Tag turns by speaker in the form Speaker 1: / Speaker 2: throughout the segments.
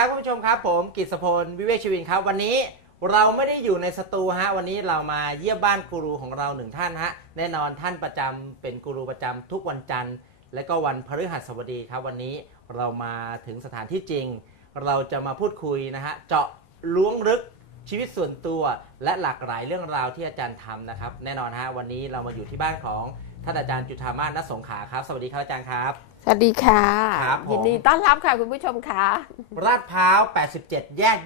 Speaker 1: ครับคุณผู้ชมครับ ผมกิตสพลวิเวกชีวินครับ วันนี้เราไม่ได้อยู่ในสตูฮะวันนี้เรามาเยี่ยมบ้านกูรูของเราหนึ่งท่านฮะแน่นอนท่านประจำเป็นกูรูประจำทุกวันจันทร์ และก็วันพฤหัสบดีครับ วันนี้เรามาถึงสถานที่จริง เราจะมาพูดคุยนะฮะเจาะล้วงลึกชีวิตส่วนตัวและหลากหลายเรื่องราวที่อาจารย์ทำนะครับ แน่นอนฮะวันนี้เรามาอยู่ที่บ้านของท่านอาจารย์จุธามาศนสงขลาครับ สวัสดีครับอาจารย์ครับ
Speaker 2: วัสดีค่ะ
Speaker 1: ครับผม
Speaker 2: ยินดีต้อนรับค่ะคุณผู้ชมค่ะ
Speaker 1: ลาดพร้าว 87 แยก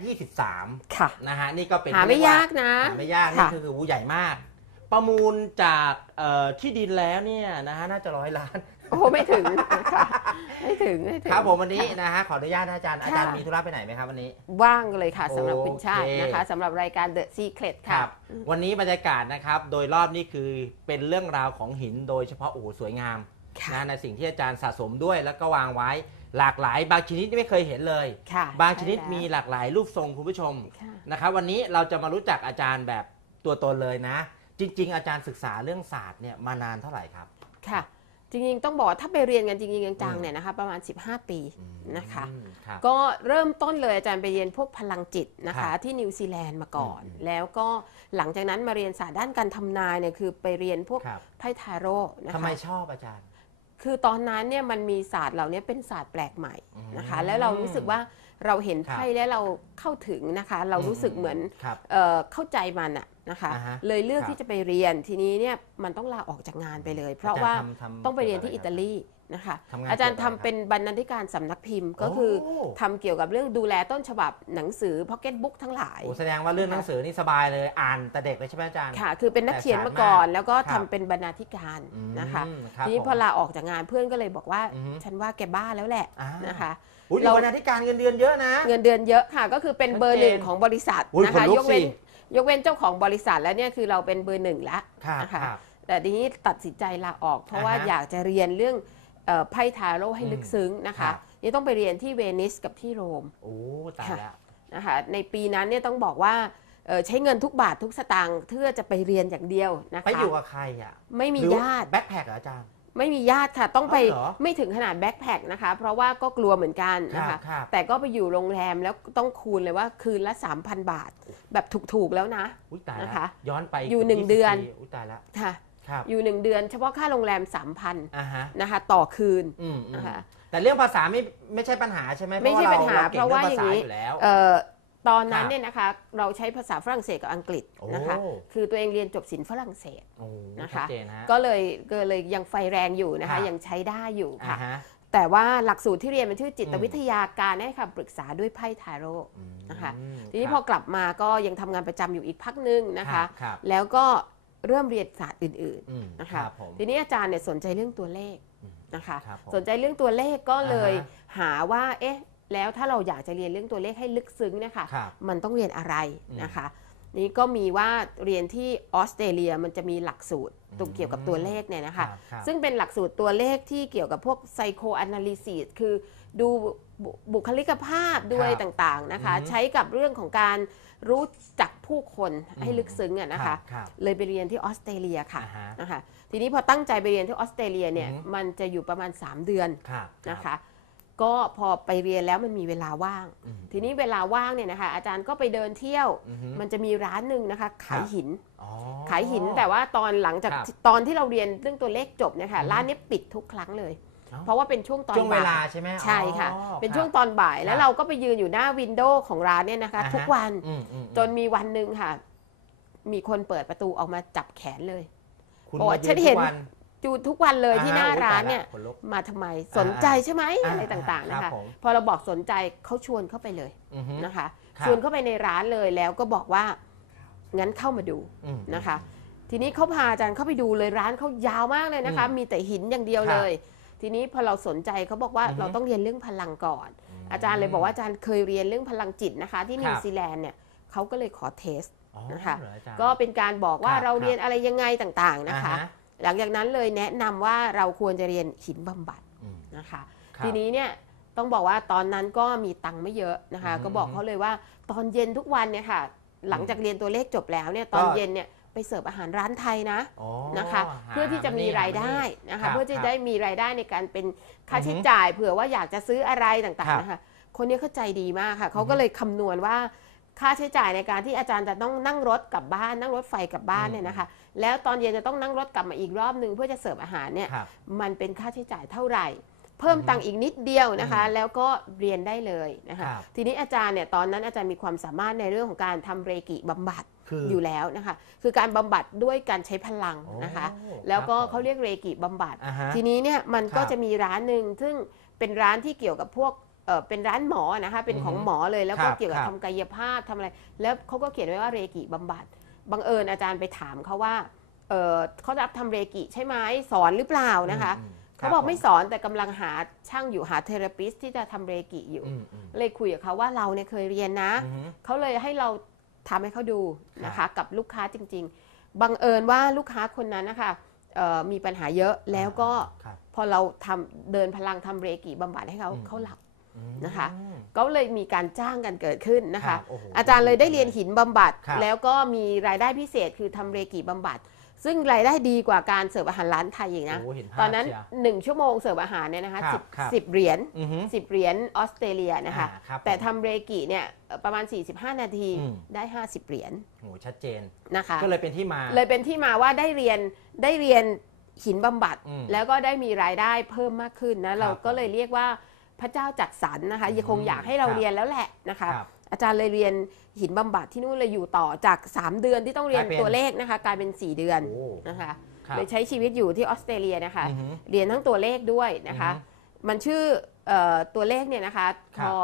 Speaker 1: 23
Speaker 2: ค่ะ
Speaker 1: นะฮะนี่ก็เป็น
Speaker 2: หาไม่ยากนะ
Speaker 1: หาไม่ยากนี่
Speaker 2: ค่ะ
Speaker 1: คือวูใหญ่มาก ประมูลจากเอ่อที่ดินแล้วเนี่ยนะฮะน่าจะร้อยล้าน
Speaker 2: โอ้ไม่ถึงค่ะ ไม่ถึงไม่ถึง
Speaker 1: ครับผมวันนี้
Speaker 2: ค่ะ
Speaker 1: นะฮะขออนุญาตนะอาจารย์
Speaker 2: ค่ะ
Speaker 1: อาจารย์มีธุระไปไหนไหมครับวันนี้
Speaker 2: ว่างเลยค่ะสำหรับ
Speaker 1: โอเค
Speaker 2: คุณชาตินะคะสำหรับรายการ The Secret ค่ะ
Speaker 1: วันนี้บรรยากาศนะครับ โดยรอบนี่คือเป็นเรื่องราวของหินโดยเฉพาะโอ้โหสวยงาม
Speaker 2: ค่ะ
Speaker 1: นะในสิ่งที่อาจารย์สะสมด้วยแล้วก็วางไว้หลากหลาย บางชนิดไม่เคยเห็นเลย
Speaker 2: ค่ะ
Speaker 1: บางชนิด
Speaker 2: ใแล้ว
Speaker 1: มีหลากหลายรูปทรงคุณผู้ชม
Speaker 2: ค่ะ
Speaker 1: นะครับวันนี้เราจะมารู้จักอาจารย์แบบตัวตนเลยนะ จริง ๆ อาจารย์ศึกษาเรื่องศาสตร์เนี่ยมานานเท่าไหร่ครับ
Speaker 2: ค่ะ จริงๆ ต้องบอกว่าถ้าไปเรียนกันจริงๆจัง
Speaker 1: อืม
Speaker 2: ๆเนี่ยนะคะประมาณ 15 ปีนะคะ
Speaker 1: อืมครับ
Speaker 2: ก็เริ่มต้นเลยอาจารย์ไปเรียนพวกพลังจิตนะ
Speaker 1: ครั
Speaker 2: คะ
Speaker 1: บ
Speaker 2: ที่นิวซีแลนด์มาก่อน
Speaker 1: อืม
Speaker 2: แล้วก็หลังจากนั้นมาเรียนศาสตร์ด้านการทำนายเนี่ยคือไปเรียนพวก
Speaker 1: ครับ
Speaker 2: ไพ่ทาโร่นะคะ
Speaker 1: ทำไมชอบอาจารย์
Speaker 2: คือตอนนั้นเนี่ยมันมีศาสตร์เหล่านี้เป็นศาสตร์แปลกใหม่นะคะ
Speaker 1: อืม
Speaker 2: แล้วเรารู้สึกว่าเราเห็น
Speaker 1: ครับ
Speaker 2: ไพ่แล้วเราเข้าถึงนะคะ เรารู้สึกเหมือน
Speaker 1: ครับ
Speaker 2: เอ่อเข้าใจมันอะนะคะ
Speaker 1: อ่าฮะ
Speaker 2: เลยเลือก
Speaker 1: ครับ
Speaker 2: ที่จะไปเรียนทีนี้เนี่ยมันต้องลาออกจากงานไปเลย เพราะว่า
Speaker 1: อจย์ทำทำ
Speaker 2: ต้องไปเรียนที่
Speaker 1: กี่
Speaker 2: อิ
Speaker 1: วกับะ
Speaker 2: ตา
Speaker 1: ไครับ
Speaker 2: ลีนะคะ
Speaker 1: ทำงาน
Speaker 2: อาจารย์
Speaker 1: เกี่ยวกับอะไร
Speaker 2: ทำเป็นบรรณาธิการสำนักพิมพ์ ก็
Speaker 1: โอ้
Speaker 2: คือทำเกี่ยวกับเรื่องดูแลต้นฉบับหนังสือพ็อกเก็ตบุ๊กทั้งหลาย
Speaker 1: โอ้แสดงว่าเรื่องหนังสือนี่สบายเลยอ่านแต่เด็กเลยใช่ไหมอาจารย์
Speaker 2: ค่ะ คือเป็นนัก
Speaker 1: แต่
Speaker 2: เขียน
Speaker 1: สามารถ
Speaker 2: มาก่อน แล้วก็
Speaker 1: ครั
Speaker 2: ทำ
Speaker 1: บ
Speaker 2: เป็นบรรณาธิการ
Speaker 1: อืม
Speaker 2: นะคะ
Speaker 1: ครับ
Speaker 2: ทีนี้
Speaker 1: ผม
Speaker 2: พอลาออกจากงานเพื่อนก็เลยบอกว่า
Speaker 1: อือฮึ
Speaker 2: ฉันว่าแกบ้าแล้วแหละ
Speaker 1: อ่า
Speaker 2: นะคะ
Speaker 1: อุ้ย
Speaker 2: เรา
Speaker 1: บรรณาธิการเงินเดือนเยอะนะ
Speaker 2: เงินเดือนเยอะค่ะ ก็คือเป็นเบอร์หนึ่ง
Speaker 1: ชัดเจน
Speaker 2: ของบริษัท
Speaker 1: อุ๊ย
Speaker 2: นะ
Speaker 1: ขน
Speaker 2: คะ
Speaker 1: ลุก
Speaker 2: ยกเว้น
Speaker 1: สิ
Speaker 2: ยกเว้นเจ้าของบริษัทแล้วเนี่ยคือเราเป็นเบอร์หนึ่งแล้ว
Speaker 1: ครับ
Speaker 2: นะคะ
Speaker 1: ครับ
Speaker 2: แต่ทีนี้ตัดสินใจลาออก เพราะว่า
Speaker 1: อ่าฮะ
Speaker 2: อยากจะเรียนเรื่องเอ่อไพ่ทาโร่ให้
Speaker 1: อืม
Speaker 2: ลึกซึ้งนะ
Speaker 1: ครั
Speaker 2: คะ
Speaker 1: บ
Speaker 2: นี่ต้องไปเรียนที่เวนิสกับที่โรม
Speaker 1: โอ้ตายแล้ว
Speaker 2: นะคะในปีนั้นเนี่ยต้องบอกว่าเอ่อใช้เงินทุกบาททุกสตางค์เพื่อจะไปเรียนอย่างเดียวนะคะ
Speaker 1: ไปอยู่กับใครอะ
Speaker 2: ไม่มี
Speaker 1: หรือ
Speaker 2: ญาติ
Speaker 1: แบ็คแพคอาจารย์
Speaker 2: ไม่มีญาติค่ะ ต้องไป
Speaker 1: อ๋อเหรอ
Speaker 2: ไม่ถึงขนาดแบ็คแพคนะคะ เพราะว่าก็กลัวเหมือนกันนะ
Speaker 1: ครั
Speaker 2: คะ
Speaker 1: บครับ
Speaker 2: แต่ก็ไปอยู่โรงแรมแล้วต้องคูณเลยว่าคืนละ 3,000 บาท แบบถูกๆแล้วนะ
Speaker 1: อุ้ยตายแล้ว
Speaker 2: นะคะ
Speaker 1: ย้อนไป
Speaker 2: อยู่หนึ่ง
Speaker 1: 20
Speaker 2: เดือน
Speaker 1: ปีอุ้ยตายแล้ว
Speaker 2: ค่ะ
Speaker 1: ครับ
Speaker 2: อยู่หนึ่งเดือนเฉพาะค่าโรงแรม 3,000
Speaker 1: อ่าฮะ
Speaker 2: นะคะ ต่อคืน
Speaker 1: อืมอืม
Speaker 2: นะคะ
Speaker 1: แต่เรื่องภาษาไม่ไม่ใช่ปัญหาใช่ไหม
Speaker 2: ไม่ใช่ปัญหา
Speaker 1: ก่ง
Speaker 2: เพราะว่า
Speaker 1: ภ
Speaker 2: อย่าง
Speaker 1: นี้
Speaker 2: นี้
Speaker 1: อยู่แล้ว
Speaker 2: เอ่อ ตอนนั้
Speaker 1: คนรับ
Speaker 2: เนี่ยนะคะเราใช้ภาษาฝรั่งเศสกับอังกฤษนะคะ
Speaker 1: โอ้
Speaker 2: คือตัวเองเรียนจบศิลป์ฝรั่งเศส
Speaker 1: โอ้
Speaker 2: นะคะ
Speaker 1: ชัดเจนฮะ
Speaker 2: ก็เลยก็เลยยังไฟแรงอยู่นะ
Speaker 1: ครั
Speaker 2: คะ
Speaker 1: บ
Speaker 2: ยังใช้ได้อยู่
Speaker 1: อ่า
Speaker 2: ค่ะ
Speaker 1: ฮะ
Speaker 2: แต่ว่าหลักสูตรที่เรียนมันชื่อจิต
Speaker 1: อืม
Speaker 2: วิทยาการให้คำปรึกษาด้วยไพ่ทาโร่
Speaker 1: อืม
Speaker 2: นะคะ
Speaker 1: อืม
Speaker 2: ทีนี้
Speaker 1: ค
Speaker 2: พ
Speaker 1: รั
Speaker 2: อบกลับมาก็ยังทำงานประจำอยู่อีกพักหนึงนะคะ
Speaker 1: ครับ
Speaker 2: แล้วก็เริ่มเรียนศาสตร์อื่น
Speaker 1: อืม
Speaker 2: ๆนะ
Speaker 1: ค
Speaker 2: คะ
Speaker 1: รับผม
Speaker 2: ทีนี้อาจารย์เนี่ยสนใจเรื่องตัวเลข
Speaker 1: อืม
Speaker 2: นะคะ
Speaker 1: ครับผม
Speaker 2: สนใจเรื่องตัวเลขก็เลย
Speaker 1: อ่าฮะ
Speaker 2: หาว่าเอ๊ะ แล้วถ้าเราอยากจะเรียนเรื่องตัวเลขให้ลึกซึ้งเนะคะ
Speaker 1: ครับ
Speaker 2: มันต้องเรียนอะไร
Speaker 1: อืม
Speaker 2: นะคะ นี่ก็มีว่าเรียนที่ออสเตรเลียมันจะมีหลักสูตรตรง
Speaker 1: อืม
Speaker 2: เกี่ยวกับตัวเลขเนี่ยนะคะ
Speaker 1: รับครับ
Speaker 2: ซึ่งเป็นหลักสูตรตัวเลขที่เกี่ยวกับพวกไซโค a นาลิซิสคือดูบุบุคลิกภาพด้วย
Speaker 1: ครับ
Speaker 2: ต่างๆนะคะ
Speaker 1: อือฮึ
Speaker 2: ใช้กับเรื่องของการรู้จักผู้คนให้
Speaker 1: อืม
Speaker 2: ลึกซึ้งอะนะ
Speaker 1: รั
Speaker 2: คะ
Speaker 1: บครับ
Speaker 2: เลยไปเรียนที่ออสเตรเลียค่ะ
Speaker 1: อ่าฮะ
Speaker 2: นะคะทีนี้พอตั้งใจไปเรียนที่ออสเตรเลียเนี่ย
Speaker 1: อือฮึ
Speaker 2: มันจะอยู่ประมาณ 3 เดือน
Speaker 1: ครับ
Speaker 2: นะคะ ก็พอไปเรียนแล้วมันมีเวลาว่าง
Speaker 1: อืม
Speaker 2: ทีนี้เวลาว่างเนี่ยนะคะ อาจารย์ก็ไปเดินเที่ยว
Speaker 1: อือฮึ
Speaker 2: มันจะมีร้านหนึ่งนะคะ ขาย
Speaker 1: ครับ
Speaker 2: หิน
Speaker 1: อ๋อ
Speaker 2: ขายหินแต่ว่าตอนหลังจาก
Speaker 1: ครับ
Speaker 2: ตอนที่เราเรียนเรื่องตัวเลขจบเนี่ยค่ะ
Speaker 1: อือฮึ
Speaker 2: ร้านนี้ปิดทุกครั้งเลย
Speaker 1: เอ้า
Speaker 2: เพราะว่าเป็นช่วงตอน
Speaker 1: ช่วงเวลา
Speaker 2: บ่าย
Speaker 1: ใช่ไหม
Speaker 2: ใช่ค่ะ
Speaker 1: อ๋อ
Speaker 2: เป็น
Speaker 1: ครับ
Speaker 2: ช่วงตอนบ่ายแล้
Speaker 1: ครั
Speaker 2: ว
Speaker 1: บ
Speaker 2: เราก็ไปยืนอยู่หน้าวินโดว์ของร้านเนี่ยนะคะ
Speaker 1: อ่าฮะ
Speaker 2: ทุกวัน
Speaker 1: อืมอืม
Speaker 2: จนมีวันหนึ่งค่ะ มีคนเปิดประตูออกมาจับแขนเลย
Speaker 1: คุณ
Speaker 2: บอกว่า
Speaker 1: มายื
Speaker 2: ฉันเห็น
Speaker 1: ทุกวั
Speaker 2: จูทุกวันเลยที่หน้า
Speaker 1: อ่
Speaker 2: ร้านเนี่ย
Speaker 1: อุ๊ตละขลุก
Speaker 2: มาทำไมสนใจใช่ไหม
Speaker 1: อ่า
Speaker 2: อะไรต่างๆนะ
Speaker 1: ครั
Speaker 2: คะ
Speaker 1: บผม
Speaker 2: พอเราบอกสนใจเขาชวนเข้าไปเลย
Speaker 1: อือฮึ
Speaker 2: นะคะ
Speaker 1: ครับ
Speaker 2: ชวนเข้าไปในร้านเลยแล้วก็บอกว่างั้นเข้ามาดู
Speaker 1: อืม
Speaker 2: นะคะ ทีนี้เขาพาอาจารย์เข้าไปดูเลยร้านเขายาวมากเลยนะคะ
Speaker 1: อืม
Speaker 2: มีแต่หินอย่างเดียว
Speaker 1: ครับ
Speaker 2: เลย ทีนี้พอเราสนใจเขาบอกว่า
Speaker 1: อือฮึ
Speaker 2: เราต้องเรียนเรื่องพลังก่อน อาจารย์เลยบอกว่าอาจารย์เคยเรียนเรื่องพลังจิตนะคะ ที่
Speaker 1: ครับ
Speaker 2: นิวซีแลนด์เนี่ยเขาก็เลยขอเทส
Speaker 1: อ๋อ
Speaker 2: นะคะ
Speaker 1: เหรออาจารย์
Speaker 2: ก็เป็นการบอกว่า
Speaker 1: ครับ
Speaker 2: เราเรียนอะไรยังไงต่างๆนะคะ
Speaker 1: อ่าฮ
Speaker 2: หลังจากนั้นเลยแนะนำว่าเราควรจะเรียนหินบำบัด
Speaker 1: อืม
Speaker 2: นะคะ
Speaker 1: ครับ
Speaker 2: ทีนี้เนี่ยต้องบอกว่าตอนนั้นก็มีตังค์ไม่เยอะนะคะ
Speaker 1: อืม
Speaker 2: ก็บอกเขาเลยว่าตอนเย็นทุกวันเนี่ยค่ะ หลังจากเรียนตัวเลขจบแล้วเนี่ยตอน
Speaker 1: ก็
Speaker 2: เย็นเนี่ยไปเสิร์ฟอาหารร้านไทยนะ
Speaker 1: อ๋อ
Speaker 2: นะคะ
Speaker 1: หา
Speaker 2: เพื่อที่จะมี
Speaker 1: ห
Speaker 2: รายได้นะ
Speaker 1: ครั
Speaker 2: คะ
Speaker 1: บ
Speaker 2: เพื่อที่
Speaker 1: ครับ
Speaker 2: ได้มีรายได้ในการเป็นค่า
Speaker 1: อือฮึ
Speaker 2: ใช้จ่าย เผื่อว่าอยากจะซื้ออะไรต่าง
Speaker 1: ครับ
Speaker 2: ๆนะคะ คนนี้เขาใจดีมากค่ะเขาก็เลยคำนวณว่าค่าใช้จ่ายในการที่อาจารย์จะต้องนั่งรถกลับบ้านนั่งรถไฟกลับบ้านเนี่ยนะคะ แล้วตอนเย็นจะต้องนั่งรถกลับมาอีกรอบหนึ่งเพื่อจะเสิร์ฟอาหารเนี่ย
Speaker 1: ครับ
Speaker 2: มันเป็นค่าใช้จ่ายเท่าไหร่ เพิ่มตังค์อีกนิดเดียวนะคะ แล้วก็เรียนได้เลยนะคะ
Speaker 1: ครับ
Speaker 2: ทีนี้อาจารย์เนี่ยตอนนั้นอาจารย์มีความสามารถในเรื่องของการทำเรกิบำบัด
Speaker 1: คือ
Speaker 2: อยู่แล้วนะคะ คือการบำบัดด้วยการใช้พลังนะคะ
Speaker 1: โอ้
Speaker 2: แล้วก็
Speaker 1: ครับผม
Speaker 2: เขาเรียกเรกิบำบัด
Speaker 1: อ่าฮะ
Speaker 2: ทีนี้เนี่ยมันก็
Speaker 1: ครับ
Speaker 2: จะมีร้านหนึ่งซึ่งเป็นร้านที่เกี่ยวกับพวกเออเป็นร้านหมอนะคะ เป็นของ
Speaker 1: อือฮึ
Speaker 2: หมอเลยแล้วก็
Speaker 1: ครับ
Speaker 2: เกี่ยวกับ
Speaker 1: ครับ
Speaker 2: ทำกายภาพทำอะไร แล้วเขาก็เขียนไว้ว่าเรกิบำบัด บังเอิญอาจารย์ไปถามเขาว่าเออเขารับทำเรกิใช่ไหมสอนหรือเปล่านะคะ
Speaker 1: อืม
Speaker 2: เขาบอกไม่สอนแต่กำลังหาช่างอยู่หาเทเลปิสที่จะทำเรกิอยู่
Speaker 1: อืมอืม
Speaker 2: เลยคุยกับเขาว่าเราเนี่ยเคยเรียนนะ
Speaker 1: อืม
Speaker 2: เขาเลยให้เราทำให้เขาดูนะ
Speaker 1: ครั
Speaker 2: คะ
Speaker 1: บ
Speaker 2: กับลูกค้าจริง ๆ บังเอิญว่าลูกค้าคนนั้นนะคะเอ่อมีปัญหาเยอะแล้วก็
Speaker 1: ครับ
Speaker 2: พอเราทำเดินพลังทำเรกิบำบัดให้เขา
Speaker 1: อืม
Speaker 2: เขาหลับ
Speaker 1: อืม
Speaker 2: นะคะ ก็เลยมีการจ้างกันเกิดขึ้นนะ
Speaker 1: ครั
Speaker 2: คะ
Speaker 1: บโอ้โห
Speaker 2: อาจารย์เลยได้เรียนหินบำบัด
Speaker 1: ครับ
Speaker 2: แล้วก็มีรายได้พิเศษคือทำเรกิบำบัด ซึ่งรายได้ดีกว่าการเสิร์ฟอาหารร้านไทยอีกนะ
Speaker 1: โอ้เห็นภาพ
Speaker 2: ตอนนั้น
Speaker 1: เชียว
Speaker 2: 1ชั่วโมงเสิร์ฟอาหารเนี่ยนะคะ
Speaker 1: ครั
Speaker 2: สิ
Speaker 1: บบครับ
Speaker 2: สิบเหรียญ
Speaker 1: อือฮึ
Speaker 2: สิบเหรียญออสเตรเลียนะคะ
Speaker 1: อ่าครับ
Speaker 2: แต่
Speaker 1: ผม
Speaker 2: ทำเรกิเนี่ยเอ่อประมาณ 45 นาที
Speaker 1: อืม
Speaker 2: ได้ 50 เหรียญ
Speaker 1: โหชัดเจน
Speaker 2: นะคะ
Speaker 1: ก็เลยเป็นที่มา
Speaker 2: เลยเป็นที่มาว่าได้เรียนได้เรียนหินบำบัด
Speaker 1: อืม
Speaker 2: แล้วก็ได้มีรายได้เพิ่มมากขึ้นนะ
Speaker 1: ครับ
Speaker 2: เราก็เลยเรียกว่า พระเจ้าจัดสรรนะคะ
Speaker 1: อืม
Speaker 2: ยังคงอยากให้เรา
Speaker 1: ครับ
Speaker 2: เรียนแล้วแหละนะคะ
Speaker 1: ครับ
Speaker 2: อาจารย์เลยเรียนหินบำบัดที่นู่นเลยอยู่ต่อจาก 3 เดือนที่ต้องเรียน
Speaker 1: กลายเป็น
Speaker 2: ตัวเลขนะคะกลายเป็น 4 เดือน
Speaker 1: โอ้
Speaker 2: นะคะ
Speaker 1: ครับ
Speaker 2: เลยใช้ชีวิตอยู่ที่ออสเตรเลียนะคะ
Speaker 1: อือฮึ
Speaker 2: เรียนทั้งตัวเลขด้วยนะคะ
Speaker 1: อือฮึ
Speaker 2: มันชื่อเอ่อตัวเลขเนี่ยนะคะ
Speaker 1: ค
Speaker 2: พ
Speaker 1: รับ
Speaker 2: อ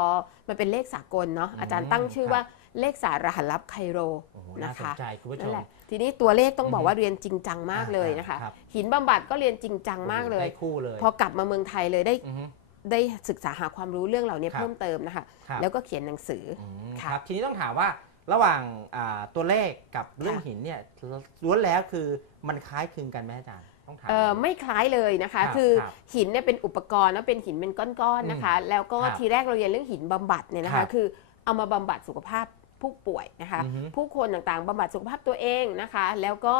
Speaker 2: มันเป็นเลขสากลเนาะ
Speaker 1: อืม
Speaker 2: อาจารย์ตั้งชื่อ
Speaker 1: ครับ
Speaker 2: ว่าเลขสารหัสลับไคโร
Speaker 1: โอ้โหน่า
Speaker 2: นะ
Speaker 1: สน
Speaker 2: คะ
Speaker 1: ใจคุณผู้ช
Speaker 2: นั่น
Speaker 1: ม
Speaker 2: แหละทีนี้ตัวเลขต้องบอ
Speaker 1: อื
Speaker 2: ก
Speaker 1: อฮึ
Speaker 2: ว่าเรียนจริงจังมากเลยนะคะ
Speaker 1: ครับ
Speaker 2: หินบำบัดก็เรียนจริงจังมากเลย
Speaker 1: ได้คู่เลย
Speaker 2: พอกลับมาเมืองไทยเลยได้
Speaker 1: อือฮึ
Speaker 2: ได้ศึกษาหาความรู้เรื่องเหล่านี้
Speaker 1: ครับ
Speaker 2: เพิ่มเติมนะคะ
Speaker 1: ครับ
Speaker 2: แล้วก็เขียนหนังสือ
Speaker 1: อืม
Speaker 2: ค่ะ
Speaker 1: ครับทีนี้ต้องถามว่าระหว่างอ่าตัวเลขกับเรื่อง
Speaker 2: ค่ะ
Speaker 1: หินเนี่ยล้วนแล้วคือมันคล้ายคลึงกันไหมอาจารย์ต้องถาม
Speaker 2: เอ่อไม่คล้ายเลยนะคะ
Speaker 1: ครับ
Speaker 2: คือ
Speaker 1: ครับ
Speaker 2: หินเนี่ยเป็นอุปกรณ์แล้วเป็นหินเป็นก้อนๆนะคะ แล้วก็
Speaker 1: ครับ
Speaker 2: ทีแรกเราเรียนเรื่องหินบำบัดเนี่ยนะ
Speaker 1: ครั
Speaker 2: คะ
Speaker 1: บ
Speaker 2: คือเอามาบำบัดสุขภาพผู้ป่วยนะคะ
Speaker 1: อือฮึ
Speaker 2: ผู้คนต่างๆบำบัดสุขภาพตัวเองนะคะ แล้วก็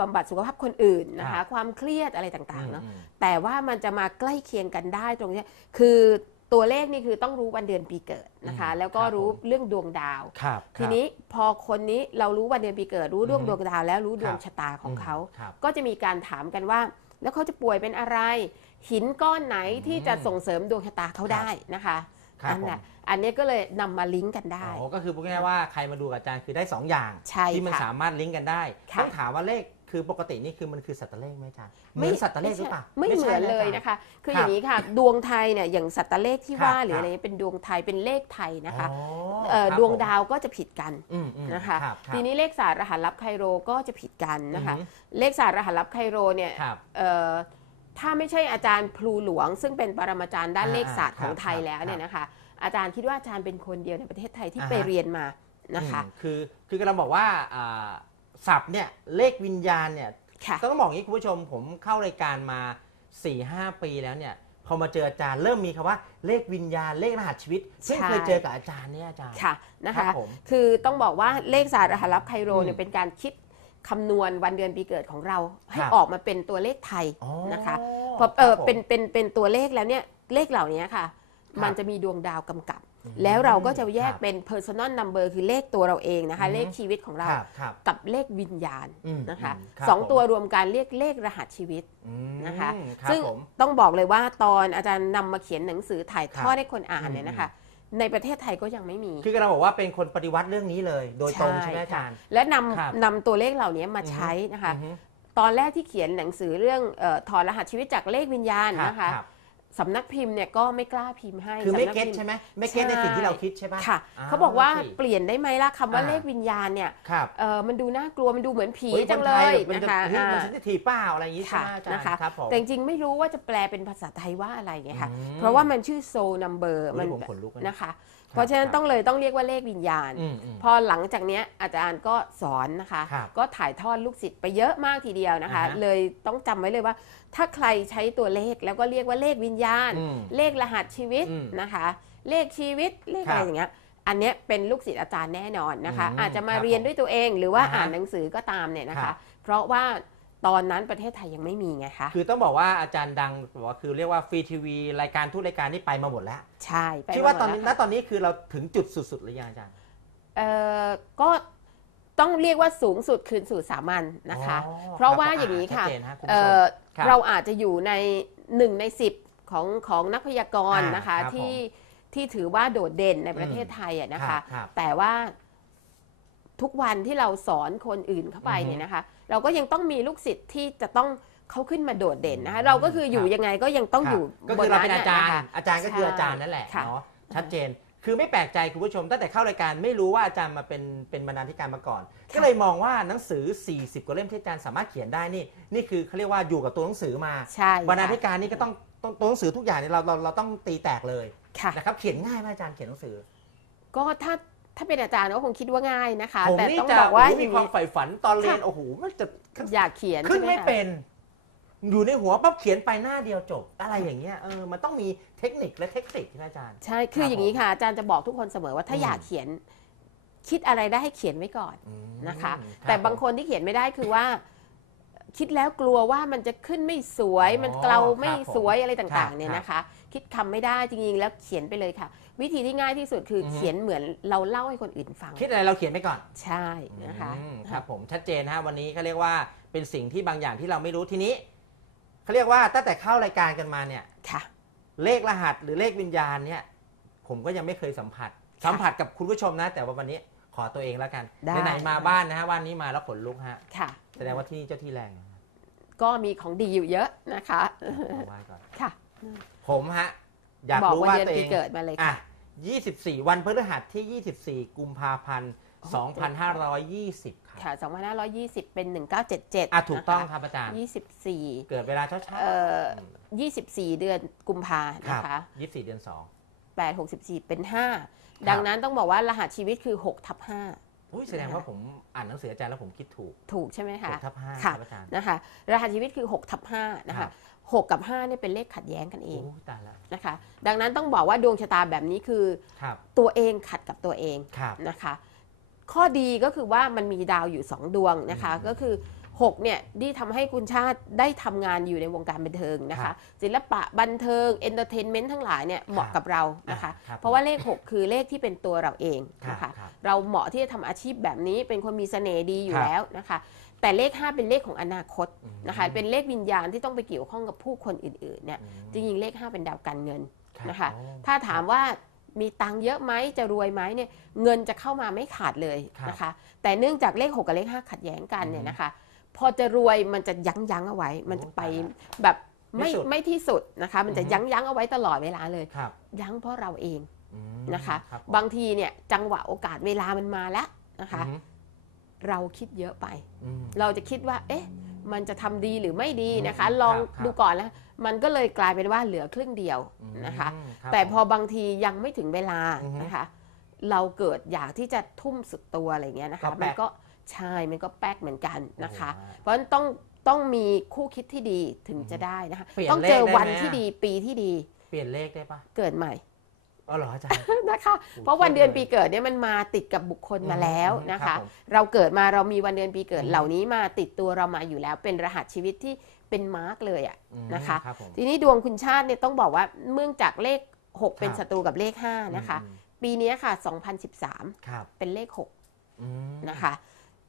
Speaker 2: บำบัดสุขภาพคนอื่นนะ
Speaker 1: ครั
Speaker 2: คะ
Speaker 1: บ
Speaker 2: ความเครียดอะไรต่างๆเนาะ
Speaker 1: อืม
Speaker 2: แต่ว่ามันจะมาใกล้เคียงกันได้ตรงเนี้ยคือตัวเลขนี่คือต้องรู้วันเดือนปีเกิดนะคะ
Speaker 1: อืม
Speaker 2: แล้วก็
Speaker 1: ครับ
Speaker 2: รู้
Speaker 1: ผม
Speaker 2: เรื่องดวงดาว
Speaker 1: ครับ
Speaker 2: ทีนี้พอคนนี้เรารู้วันเดือนปีเกิด รู้ดวง
Speaker 1: อืม
Speaker 2: ดวงดาว แล้วรู้ดวง
Speaker 1: ครับ
Speaker 2: ชะตาของเขา
Speaker 1: ครับ
Speaker 2: ก็จะมีการถามกันว่า แล้วเขาจะป่วยเป็นอะไร หินก้อนไหนที่จะส่งเสริมดวงชะตาเขาได้นะคะ
Speaker 1: ครับ
Speaker 2: อัน
Speaker 1: ผม
Speaker 2: น่ะอันนี้ก็เลยนำมาลิงก์กันได้
Speaker 1: อ๋อก็คือพูดง่ายๆว่าใครมาดูกับอาจารย์คือได้สองอย่าง
Speaker 2: ใช่
Speaker 1: ที่มัน
Speaker 2: ค่ะ
Speaker 1: สามารถลิงก์กันได้
Speaker 2: ค่ะ
Speaker 1: ต้องถามว่าเลข คือปกตินี่คือมันคือสัตว์เลขไหมอาจารย์เหมือนสัตว์เลขหรือเปล่า
Speaker 2: ไม่เหมือนเลย
Speaker 1: ใช่
Speaker 2: นะคะ คือ
Speaker 1: ครับ
Speaker 2: อย่างนี้ค่ะ ดวงไทยเนี่ยอย่างสัตว์เลขที่
Speaker 1: ครับ
Speaker 2: ว่าหรือ
Speaker 1: ครับ
Speaker 2: อะไรเงี้ยเป็นดวงไทยเป็นเลขไทยนะคะ
Speaker 1: อ๋อ
Speaker 2: เอ่อ
Speaker 1: ครับ
Speaker 2: ดวง
Speaker 1: ผม
Speaker 2: ดาวก็จะผิดกัน
Speaker 1: อืมอืม
Speaker 2: นะคะ
Speaker 1: รับรับ
Speaker 2: ทีนี้เลขศาสตร์รหัสลับไคโรก็จะผิดกันนะคะ
Speaker 1: อือฮึ
Speaker 2: เลขศาสตร์รหัสลับไคโรเนี่ย
Speaker 1: ครับ
Speaker 2: เอ่อถ้าไม่ใช่อาจารย์พลูหลวง ซึ่งเป็นปรมาจารย์ด้าน
Speaker 1: อ่า
Speaker 2: เลขศาสตร์
Speaker 1: ครับ
Speaker 2: ของไทย
Speaker 1: ครับ
Speaker 2: แล้วเนี่ยนะคะ อาจารย์คิดว่าอาจารย์เป็นคนเดียวในประเทศไทยที่
Speaker 1: อ่าฮะ
Speaker 2: ไปเรียนมานะคะ
Speaker 1: อืมคือคือกำลังบอกว่าอ่า ศัพท์เนี่ยเลขวิญญาณเนี่ย
Speaker 2: ค่ะ
Speaker 1: ต้องบอกอย่างนี้คุณผู้ชมผมเข้ารายการมา 4-5 ปีแล้วเนี่ยพอมาเจออาจารย์เริ่มมีคำว่าเลขวิญญาณเลขรหัสชีวิต ซึ่ง
Speaker 2: ใช่
Speaker 1: เคยเจอกับอาจารย์เนี่ยอาจารย์
Speaker 2: ค่ะนะ
Speaker 1: ครั
Speaker 2: คะ
Speaker 1: บผม
Speaker 2: คือต้องบอกว่าเลขศาสตร์รหัสลับไคโรเนี่
Speaker 1: อื
Speaker 2: ย
Speaker 1: ม
Speaker 2: เป็นการคิดคำนวณวันเดือนปีเกิดของเรา ให้
Speaker 1: ครับ
Speaker 2: ออกมาเป็นตัวเลขไทย
Speaker 1: อ๋อ
Speaker 2: นะคะพอเออ
Speaker 1: ครับผม
Speaker 2: เป็นเป็นเป็นตัวเลขแล้วเนี่ยเลขเหล่านี้ค่ะ
Speaker 1: ครับ
Speaker 2: มันจะมีดวงดาวกำกับ
Speaker 1: อืม
Speaker 2: แล้วเราก็จะแยก
Speaker 1: ครับ
Speaker 2: เป็น personal number คือเลขตัวเราเองนะคะ
Speaker 1: อือฮึ
Speaker 2: เลขชีวิตของเรา
Speaker 1: ครับครับ
Speaker 2: กับเลขวิญญาณ
Speaker 1: อืม
Speaker 2: นะคะ
Speaker 1: อืมครับ
Speaker 2: สอง
Speaker 1: ผม
Speaker 2: ตัวรวมกันเรียกเลขรหัสชีวิต
Speaker 1: อืม
Speaker 2: นะคะ
Speaker 1: ครับ
Speaker 2: ซึ่ง
Speaker 1: ผม
Speaker 2: ต้องบอกเลยว่าตอนอาจารย์นำมาเขียนหนังสือถ่ายทอด
Speaker 1: ครับ
Speaker 2: ให้คนอ่านเนี่ย
Speaker 1: อืม
Speaker 2: นะคะในประเทศไทยก็ยังไม่มี
Speaker 1: คือกำลังบอกว่าเป็นคนปฏิวัติเรื่องนี้เลย โดยตรงใช่ไหมอา
Speaker 2: ค่ะ
Speaker 1: จารย์
Speaker 2: และน
Speaker 1: ครับำ
Speaker 2: นำตัวเลขเหล่านี้มา
Speaker 1: อือฮึ
Speaker 2: ใช้นะคะ
Speaker 1: อือฮึ
Speaker 2: ตอนแรกที่เขียนหนังสือเรื่องเออถอดรหัสชีวิตจากเลขวิญญาณ
Speaker 1: รับ
Speaker 2: นะคะ
Speaker 1: รับ
Speaker 2: สำนักพิมพ์เนี่ยก็ไม่กล้าพิมพ์ให้
Speaker 1: คือไม่
Speaker 2: สำนั
Speaker 1: เก็ต
Speaker 2: พิพ์
Speaker 1: ใช่ไหมไม่เก็ตในสิ่งที่เราคิดใช่ปะ
Speaker 2: ค่ะ
Speaker 1: อ่
Speaker 2: เขาบอกว่า
Speaker 1: โค
Speaker 2: เปลี่ยนได้ไหมล่ะคำว่า
Speaker 1: อ่า
Speaker 2: เลขวิญญาณเนี่ย
Speaker 1: ครับ
Speaker 2: เออมันดูน่ากลัวมันดูเหมือนผี
Speaker 1: ฮ้
Speaker 2: จัง
Speaker 1: คน
Speaker 2: เล
Speaker 1: ไท
Speaker 2: ย
Speaker 1: มัน
Speaker 2: นะ
Speaker 1: จะ
Speaker 2: คะ
Speaker 1: เฮ้ยมัน
Speaker 2: อ่า
Speaker 1: เซนซิทีฟเปล่าอะไรอย่างงี้ใช่
Speaker 2: ค่ะ
Speaker 1: ไหมอาจารย์
Speaker 2: นะคะ
Speaker 1: ครับผม
Speaker 2: แต่จริงๆไม่รู้ว่าจะแปลเป็นภาษาไทยว่าอะไรไงคะ
Speaker 1: อืม
Speaker 2: เพราะว่ามันชื่อ soul number
Speaker 1: โอ้ย
Speaker 2: มัน
Speaker 1: ผมขนลุกเลย
Speaker 2: นะคะ เพราะฉะนั้นต้องเลยต้องเรียกว่าเลขวิญญาณ
Speaker 1: อืมอืม
Speaker 2: พอหลังจากเนี้ยอาจารย์ก็สอนนะคะ
Speaker 1: ครับ
Speaker 2: ก็ถ่ายทอดลูกศิษย์ไปเยอะมากทีเดียวนะคะ
Speaker 1: อ่าฮะ
Speaker 2: เลยต้องจำไว้เลยว่า ถ้าใครใช้ตัวเลขแล้วก็เรียกว่าเลขวิญญาณ
Speaker 1: อืม
Speaker 2: เลขรหัสชีวิต
Speaker 1: อืม
Speaker 2: นะคะ เลขชีวิตเลข
Speaker 1: ครับ
Speaker 2: อะไรอย่างเงี้ยอันเนี้ยเป็นลูกศิษย์อาจารย์แน่นอนนะคะ
Speaker 1: อืม
Speaker 2: อาจจะมา
Speaker 1: ครับ
Speaker 2: เรียนด้วยตัวเอง หรือว่า
Speaker 1: อ่าฮะ
Speaker 2: อ่านหนังสือก็ตามเนี่ยนะ
Speaker 1: ครั
Speaker 2: คะ
Speaker 1: บ
Speaker 2: เพราะว่า ตอนนั้นประเทศไทยยังไม่มีไงคะ
Speaker 1: คือต้องบอกว่าอาจารย์ดังบอกว่าคือเรียกว่าฟรีทีวีรายการทุกรายการนี่ไปมาหมดแล้ว
Speaker 2: ใช่ไป
Speaker 1: คิดว่า
Speaker 2: หม
Speaker 1: ตอนนี้
Speaker 2: แล้
Speaker 1: ณ
Speaker 2: ค่ะ
Speaker 1: ตอนนี้คือเราถึงจุดสุดๆหรือยังอาจารย์
Speaker 2: เอ่อ ก็ต้องเรียกว่าสูงสุดคืนสู่สามัญนะคะ
Speaker 1: อ๋อ
Speaker 2: เพราะว่า
Speaker 1: ครับ
Speaker 2: อย่างนี้ค่ะ
Speaker 1: ชัดเจนฮะคุณผู้
Speaker 2: เอ่
Speaker 1: ชม
Speaker 2: อ
Speaker 1: ครับ
Speaker 2: เราอาจจะอยู่ในหนึ่งในสิบของของนักพยากรณ์
Speaker 1: อ่าน
Speaker 2: นะคะ
Speaker 1: ครับ
Speaker 2: ที่ที่ถือว่าโดดเด่นในประเทศ
Speaker 1: อืม
Speaker 2: ไทยอะนะ
Speaker 1: ครั
Speaker 2: คะ
Speaker 1: บครับ
Speaker 2: แต่ว่า ทุกวันที่เราสอนคนอื่นเข้าไป
Speaker 1: อือฮึ
Speaker 2: เนี่ยนะคะ เราก็ยังต้องมีลูกศิษย์ที่จะต้องเขาขึ้นมาโดดเด่นนะคะ
Speaker 1: อืม
Speaker 2: เราก็คืออยู่
Speaker 1: ครับ
Speaker 2: ยังไงก็ยังต้อง
Speaker 1: ครับ
Speaker 2: อยู่
Speaker 1: ก็คือเราเป็น
Speaker 2: บ
Speaker 1: อาจารย์ะ
Speaker 2: คะ
Speaker 1: อาจารย์ก็คือ
Speaker 2: ใช่
Speaker 1: อาจารย์นั่นแหละ
Speaker 2: ค่ะ
Speaker 1: เนาะชัดเจนคือไม่แปลกใจคุณผู้ชมตั้งแต่เข้ารายการไม่รู้ว่าอาจารย์มาเป็นเป็นบรรณาธิการมาก่อน ก็เลยมองว่าหนังสือ 40 กว่าเล่มที่อาจารย์สามารถเขียนได้นี่ นี่คือเขาเรียกว่าอยู่กับตัวหนังสือมา
Speaker 2: ใช่
Speaker 1: บรรณาธิ
Speaker 2: ค่ะ
Speaker 1: การนี่ก็ต้องต้องตัวหนังสือทุกอย่างเนี่ยเราเราเราต้องตีแตกเลย
Speaker 2: ค่ะ
Speaker 1: นะครับเขียนง่ายไหมอาจารย์เขียนหนังสือ
Speaker 2: ก็ถ้า ถ้าเป็นอาจารย์ก็คงคิดว่าง่ายนะคะ
Speaker 1: ผม
Speaker 2: แต่
Speaker 1: นี่
Speaker 2: ต้อง
Speaker 1: จะ
Speaker 2: บอกว่า
Speaker 1: โอ้โหมีความใฝ่ฝันตอนเรียน
Speaker 2: ค่ะ
Speaker 1: โอ้โหมันจะ
Speaker 2: อยากเขียน
Speaker 1: ขึ้น
Speaker 2: ใช่ห
Speaker 1: ไม่
Speaker 2: คะ
Speaker 1: เป็น อยู่ในหัวปั๊บเขียนไปหน้าเดียวจบ อะไรอย่างเงี้ยเออมันต้องมีเทคนิคและเทคนิคที่อาจารย์
Speaker 2: ใช่ คือ
Speaker 1: ครับ
Speaker 2: อย่างนี้ค่ะ อาจารย์จะบอกทุกคนเสมอว่าถ้า
Speaker 1: อืม
Speaker 2: อยากเขียน คิดอะไรได้ให้เขียนไว้ก่อน
Speaker 1: อืม
Speaker 2: นะคะ
Speaker 1: รับ
Speaker 2: แต่บางคนที่เขียนไม่ได้คือว่า คิดแล้วกลัวว่ามันจะขึ้นไม่สวย
Speaker 1: อ๋อ
Speaker 2: มันเกลาไม่
Speaker 1: ครับผม
Speaker 2: สวยอะไร
Speaker 1: ครั
Speaker 2: ต่า
Speaker 1: บ
Speaker 2: งๆ เนี่ยนะคะ คิดคำไม่ได้จริงๆแล้วเขียนไปเลยค่ะ วิธีที่ง่ายที่สุดคืออ
Speaker 1: อฮึ
Speaker 2: เขียนเหมือนเราเล่าให้คนอื่นฟัง
Speaker 1: คิดอะไรเราเขียนไปก่อน
Speaker 2: ใช่นะคะ
Speaker 1: อืมครับผมชัดเจนฮะวันนี้เขาเรียกว่าเป็นสิ่งที่บางอย่างที่เราไม่รู้ทีนี้เขาเรียกว่าตั้งแต่เข้ารายการกันมาเนี่ย
Speaker 2: ค่ะ
Speaker 1: เลขรหัสหรือเลขวิญญาณเนี่ย ผมก็ยังไม่เคยสัมผัส
Speaker 2: ค่ะ
Speaker 1: สัมผัสกับคุณผู้ชมนะ แต่ว่าวันนี้ขอตัวเองแล้วกัน
Speaker 2: ได้
Speaker 1: ไหนๆมาบ้านนะฮะวันนี้มาแล้วขนลุกฮะ
Speaker 2: ค่ะ
Speaker 1: แสดงว่าที่นี่เจ้าที่แรงนะ
Speaker 2: ก็มีของดีอยู่เยอะนะคะ
Speaker 1: เอาไว้ก่อน
Speaker 2: ค่ะ
Speaker 1: ผมฮะอยาก
Speaker 2: บอก
Speaker 1: รู้
Speaker 2: วัน
Speaker 1: ว่า
Speaker 2: เดือน
Speaker 1: ตัวเอ
Speaker 2: ปี
Speaker 1: ง
Speaker 2: เกิดมาเลย
Speaker 1: อะ
Speaker 2: ค่ะ
Speaker 1: 24 วันพฤหัสที่ 24 กุมภาพันธ์
Speaker 2: โอ้
Speaker 1: 2520 ครับ
Speaker 2: ค่ะ 2520 เป็น 1977
Speaker 1: อะถูกต้อง
Speaker 2: นะ
Speaker 1: ครับอาจารย์
Speaker 2: คะ24
Speaker 1: เกิดเวลาเช้าๆ
Speaker 2: เอ่อ
Speaker 1: ม
Speaker 2: 24 เดือนกุมภา
Speaker 1: ครั
Speaker 2: นะ
Speaker 1: บ
Speaker 2: คะ
Speaker 1: 24 เดือน
Speaker 2: 8 64 เป็น 5 ดังนั้นต้องบอกว่ารหัสชีวิตคือ 6 ทับ
Speaker 1: 2อุ้ยแสดงว่าผมอ่านหนังสืออาจารย์แล้วผมคิดถูก
Speaker 2: 5ถูกใช่ไหมคะ
Speaker 1: 6ทับ5ค
Speaker 2: ค่ะ
Speaker 1: รับอาจารย์
Speaker 2: นะคะ รหัสชีวิตคือ 6 ทับ 5 นะ
Speaker 1: ครั
Speaker 2: คะ
Speaker 1: บ
Speaker 2: 6 กับ5เนี่ยเป็นเลขขัดแย้งกันเอง
Speaker 1: โอ้ตายแล้ว
Speaker 2: นะคะ ดังนั้นต้องบอกว่าดวงชะตาแบบนี้คือ
Speaker 1: ครับ
Speaker 2: ตัวเองขัดกับตัวเอง
Speaker 1: ครับ
Speaker 2: นะคะ ข้อดีก็คือว่ามันมีดาวอยู่ 2 ดวงนะคะ
Speaker 1: อืม
Speaker 2: ก็คือ 6เนี่ยที่ทำให้คุณชาติได้ทำงานอยู่ในวงการบันเทิงนะ
Speaker 1: ครั
Speaker 2: คะ
Speaker 1: บ
Speaker 2: ศิลปะบันเทิงเอนเตอร์เทนเมนต์ทั้งหลายเนี่ยเหมาะกับเรานะคะ
Speaker 1: อ่ครับ
Speaker 2: เพราะว่าเลข 6 คือเลขที่เป็นตัวเราเอง
Speaker 1: ครับ
Speaker 2: นะคะ
Speaker 1: ครับ
Speaker 2: เราเหมาะที่จะทำอาชีพแบบนี้เป็นคนมีเสน่ห์ดีอยู่
Speaker 1: ครับ
Speaker 2: แล้วนะคะแต่เลข 5 เป็นเลขของอนาคต
Speaker 1: อืม
Speaker 2: นะคะเป็นเลขวิญญาณที่ต้องไปเกี่ยวข้องกับผู้คนอื่นๆเนี่ย
Speaker 1: อืม
Speaker 2: จริงๆเลข 5 เป็นดาวการเงิน
Speaker 1: รับ
Speaker 2: นะคะ
Speaker 1: โอ้
Speaker 2: ถ้าถามว่ามีตังค์เยอะไหมจะรวยไหมเนี่ยเงินจะเข้ามาไม่ขาดเลย
Speaker 1: ครับ
Speaker 2: นะคะ แต่เนื่องจากเลข 6 กับเลข 5 ขัดแย้งกันเนี่ย
Speaker 1: อือฮึ
Speaker 2: นะคะ พอจะรวยมันจะยั้งยั้งเอาไว้ มันจะไป
Speaker 1: ตายละ
Speaker 2: แบบไม่
Speaker 1: ไม่สุด
Speaker 2: ไม่ที่สุดนะคะ มันจะ
Speaker 1: อือฮึ
Speaker 2: ยั้งยั้งเอาไว้ตลอดเวลาเลย
Speaker 1: ครับ
Speaker 2: ยั้งเพราะเราเอง
Speaker 1: อืม
Speaker 2: นะคะ
Speaker 1: รับ
Speaker 2: บางทีเนี่ยจังหวะโอกาสเวลามันมาแล้วนะคะ
Speaker 1: อืม
Speaker 2: เราคิดเยอะไป
Speaker 1: อืม
Speaker 2: เราจะคิดว่า เอ๊ะ มันจะทำดีหรือไม่ดีนะคะ
Speaker 1: อืม
Speaker 2: ลอง
Speaker 1: ครับครับ
Speaker 2: ดูก่อนแล้วมันก็เลยกลายเป็นว่าเหลือครึ่งเดียวนะคะ
Speaker 1: อืมรับ
Speaker 2: แต่พอ
Speaker 1: ผม
Speaker 2: บางทียังไม่ถึงเวลา
Speaker 1: อือฮึ
Speaker 2: นะคะ เราเกิดอยากที่จะทุ่มสุดตัวอะไรเงี้ยนะคะ
Speaker 1: ก็แป๊ก
Speaker 2: มันก็ ใช่มันก็แป๊กเหมือนกันนะคะ
Speaker 1: โอ้โห
Speaker 2: เพราะฉะนั้นต้องต้องมีคู่คิดที่ดีถึงจะได้นะคะ
Speaker 1: เปลี่ยน
Speaker 2: ต้องเจอ
Speaker 1: เลขได้
Speaker 2: วัน
Speaker 1: ไหม
Speaker 2: ที่ดีปีที่ดี
Speaker 1: เปลี่ยนเลขได้ปะ
Speaker 2: เกิดใหม่
Speaker 1: อ๋อเหรออาจารย์
Speaker 2: นะคะ
Speaker 1: โอ้
Speaker 2: เพราะวันเดือนปีเกิดเนี่ยมันมาติดกับบุคคลมาแล้วนะ
Speaker 1: ครั
Speaker 2: คะ
Speaker 1: บผม
Speaker 2: เราเกิดมาเรามีวันเดือนปีเกิด
Speaker 1: อืม
Speaker 2: เหล่านี้มาติดตัวเรามาอยู่แล้ว เป็นรหัสชีวิตที่เป็นมาร์กเลยอะ
Speaker 1: อืม
Speaker 2: นะคะ
Speaker 1: รับผม
Speaker 2: ทีนี้ดวงคุณชาติเนี่ยต้องบอกว่าเมื่องจากเลข 6 เป็น
Speaker 1: ครับ
Speaker 2: ศัตรูกับเลข 5 นะคะ
Speaker 1: อืม
Speaker 2: ปีนี้ค่ะ 2013
Speaker 1: ครับ
Speaker 2: เป็นเลข
Speaker 1: อืม
Speaker 2: 6 นะคะ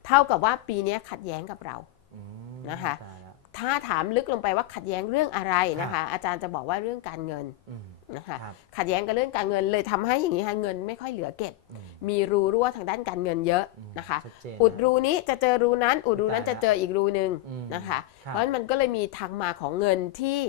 Speaker 2: เท่ากับว่าปีนี้ขัดแย้งกับเรา
Speaker 1: อืม
Speaker 2: นะคะ
Speaker 1: ตายแล้ว
Speaker 2: ถ้าถามลึกลงไปว่าขัดแย้งเรื่องอะไรนะคะ อาจารย์จะบอกว่าเรื่องการเงิน
Speaker 1: อืม
Speaker 2: นะคะ
Speaker 1: ครับ
Speaker 2: ขัดแย้งกับเรื่องการเงินเลยทำให้อย่างนี้ค่ะเงินไม่ค่อยเหลือเก็บ
Speaker 1: อืม
Speaker 2: มีรูรั่วทางด้านการเงินเยอะ
Speaker 1: อืม
Speaker 2: นะคะ
Speaker 1: ชัดเจน
Speaker 2: อุดรูนี้จะเจอรูนั้น อุดรูนั้น
Speaker 1: ตาย
Speaker 2: จะ
Speaker 1: ละ
Speaker 2: เจออีกรูหนึ่ง
Speaker 1: อืม
Speaker 2: นะคะ
Speaker 1: ครับ
Speaker 2: เพราะฉะนั้นมันก็เลยมีทางมาของเงินที่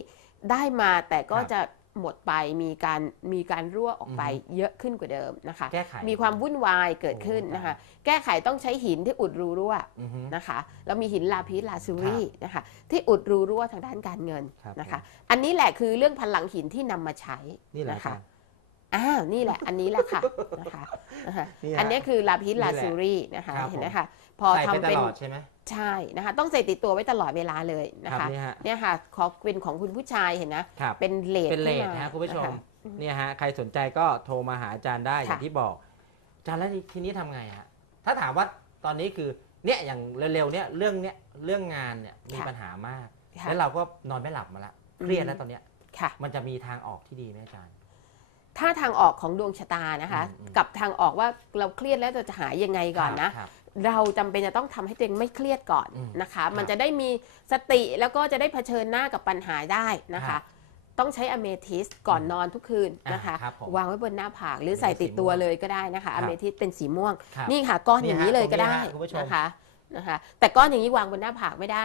Speaker 2: ได้มาแต่ก็
Speaker 1: ครับ
Speaker 2: จะ หมดไปมีการมีการรั่วออกไป
Speaker 1: อือฮึ
Speaker 2: เยอะขึ้นกว่าเดิมนะคะ
Speaker 1: แก้ไข
Speaker 2: มีความวุ่นวายเกิดขึ้น
Speaker 1: โอ้
Speaker 2: นะคะ แก้ไขต้องใช้หินที่อุดรูรั่ว
Speaker 1: อือฮึ
Speaker 2: นะคะแล้วมีหินลาพิสลาซูรีนะคะที่อุดรูรั่วทางด้านการเงิน
Speaker 1: ครับ
Speaker 2: นะคะ อันนี้แหละคือเรื่องพลังหินที่นำมาใช้
Speaker 1: นี่แหละ
Speaker 2: นะคะ
Speaker 1: อาจารย์
Speaker 2: อ้าวนี่แหละ อันนี้แหละค่ะนะคะนะคะ
Speaker 1: นี่ฮะ
Speaker 2: อันนี้คือลาพิส
Speaker 1: นี่แห
Speaker 2: ลา
Speaker 1: ละ
Speaker 2: ซูรีนะคะ
Speaker 1: ครับ
Speaker 2: เห็นไหม
Speaker 1: ผม
Speaker 2: คะพอ
Speaker 1: ใส่
Speaker 2: ทำ
Speaker 1: ไปต
Speaker 2: เป็น
Speaker 1: ลอดใช่ไหม
Speaker 2: ใช่นะคะ ต้องใส่ติดตัวไว้ตลอดเวลาเลยนะ
Speaker 1: ครั
Speaker 2: คะ
Speaker 1: บนี่ฮะ
Speaker 2: เนี่ยค่ะขอเป็นของคุณผู้ชายเห็นนะ
Speaker 1: ครับ
Speaker 2: เป็นเลท
Speaker 1: เป็นเลท
Speaker 2: ขึ้า
Speaker 1: นะฮะคุณผู้ชม
Speaker 2: นะคะ
Speaker 1: เนี่ยฮะใครสนใจก็โทรมาหาอาจารย์ได้อ
Speaker 2: ค่ะ
Speaker 1: ย่างที่บอกอาจารย์แล้วทีนี้ทำไงฮะถ้าถามว่าตอนนี้คือเนี่ยอย่างเร็วๆเนี่ยเรื่องเนี้ยเรื่องงานเนี่ยมี
Speaker 2: ค่ะ
Speaker 1: ปัญหามาก
Speaker 2: ค่ะ
Speaker 1: แล้วเราก็นอนไม่หลับมาละเครียดแล้ว
Speaker 2: อืม
Speaker 1: ตอนเนี้ย
Speaker 2: ค่ะ
Speaker 1: มันจะมีทางออกที่ดีไหมอาจารย์
Speaker 2: ถ้าทางออกของดวงชะตานะคะ
Speaker 1: อืมอืม
Speaker 2: กับทางออกว่าเราเครียดแล้วเราจะหายยังไงก่อนนะ
Speaker 1: ครับ
Speaker 2: เราจำเป็นจะต้องทำให้ตัวเองไม่เครียดก่อน
Speaker 1: อืม
Speaker 2: นะคะ
Speaker 1: ครับ
Speaker 2: มันจะได้มีสติแล้วก็จะได้เผชิญหน้ากับปัญหาได้นะ
Speaker 1: ครั
Speaker 2: คะ
Speaker 1: บ
Speaker 2: ต้องใช้อเมทิสก่อนนอนทุกคืน
Speaker 1: อ่าน
Speaker 2: นะคะ
Speaker 1: ครับผม
Speaker 2: วางไว้บนหน้าผากหรือใส่ติดตัวเลยก็ได้นะคะ
Speaker 1: ครั
Speaker 2: อบเมทิสเป็นสีม่วง
Speaker 1: ครับ
Speaker 2: นี่ค่ะก้อนอย่างนี้เลยก็ได้
Speaker 1: นี่ฮะคุณผู้ชม
Speaker 2: นะคะ นะคะแต่ก้อนอย่างนี้วางบนหน้าผากไม่ได้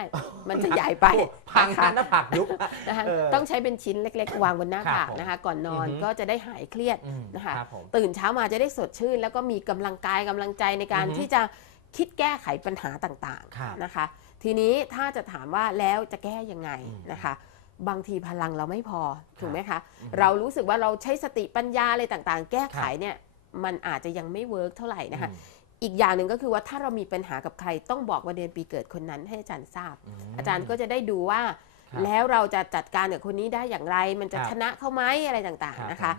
Speaker 2: มันจะใหญ่ไป
Speaker 1: พัง
Speaker 2: นะคะ
Speaker 1: หน้าผากยุบ
Speaker 2: นะคะ
Speaker 1: เออ
Speaker 2: ต้องใช้เป็นชิ้นเล็ก ๆ วางบนหน้า
Speaker 1: ครับ
Speaker 2: ผาก
Speaker 1: ผม
Speaker 2: นะคะ ก่อนนอน
Speaker 1: อือฮึ
Speaker 2: ก็จะได้หายเครียด
Speaker 1: อืม
Speaker 2: นะคะ
Speaker 1: ครับผม
Speaker 2: ตื่นเช้ามาจะได้สดชื่น แล้วก็มีกำลังกายกำลังใจในการ
Speaker 1: อือฮึ
Speaker 2: ที่จะคิดแก้ไขปัญหาต่าง
Speaker 1: ครับ
Speaker 2: ๆนะคะ ทีนี้ถ้าจะถามว่าแล้วจะแก้ยังไง
Speaker 1: อืม
Speaker 2: นะคะบางทีพลังเราไม่พอถูกไหมคะ
Speaker 1: อือฮึ
Speaker 2: เรารู้สึกว่าเราใช้สติปัญญาอะไรต่างๆ แก้ไข
Speaker 1: ครับ
Speaker 2: เนี่ยมันอาจจะยังไม่เวิร์กเท่าไหร่นะคะ
Speaker 1: อืม
Speaker 2: อีกอย่างหนึ่งก็คือว่าถ้าเรามีปัญหากับใครต้องบอกวันเดือนปีเกิดคนนั้นให้อาจารย์ทราบ
Speaker 1: ม
Speaker 2: อาจารย์ก็จะได้ดูว่า
Speaker 1: ครับ
Speaker 2: แล้วเราจะจัดการกับคนนี้ได้อย่างไร มันจะ
Speaker 1: ครับ
Speaker 2: ชนะเขาไหมอะไรต่าง
Speaker 1: รับ
Speaker 2: ๆนะคะ
Speaker 1: ผม